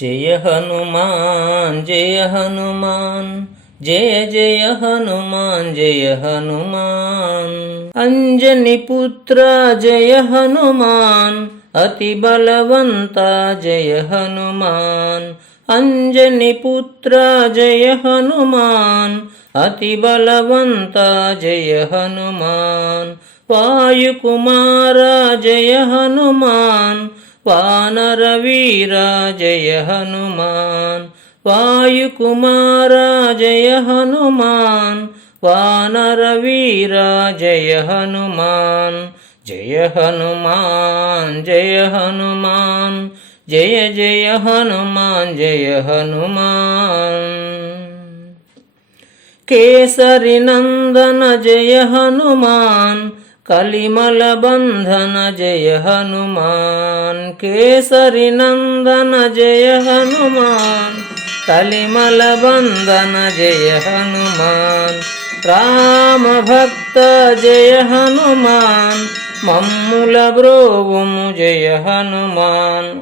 जय हनुमान जय हनुमान, जय जय हनुमान जय हनुमान। अंजनी पुत्र जय हनुमान, अति बलवंता जय हनुमान। अंजनी पुत्र जय हनुमान, अति बलवंता जय हनुमान। वायुकुमारा जय हनुमान, वानर वीरा जय हनुमान। वायुकुमारा जय हनुमान, वानर वीरा जय हनुमान। जय हनुमान जय हनुमान, जय जय हनुमान जय हनुमान। केसरी नंदन जय हनुमान, कलिमल बंधन जय हनुमान। केसरी नंदन जय हनुमान, कलिमल बंधन जय हनुमान। राम भक्त जय हनुमान, मम्मुल ब्रोवुमु जय हनुमान।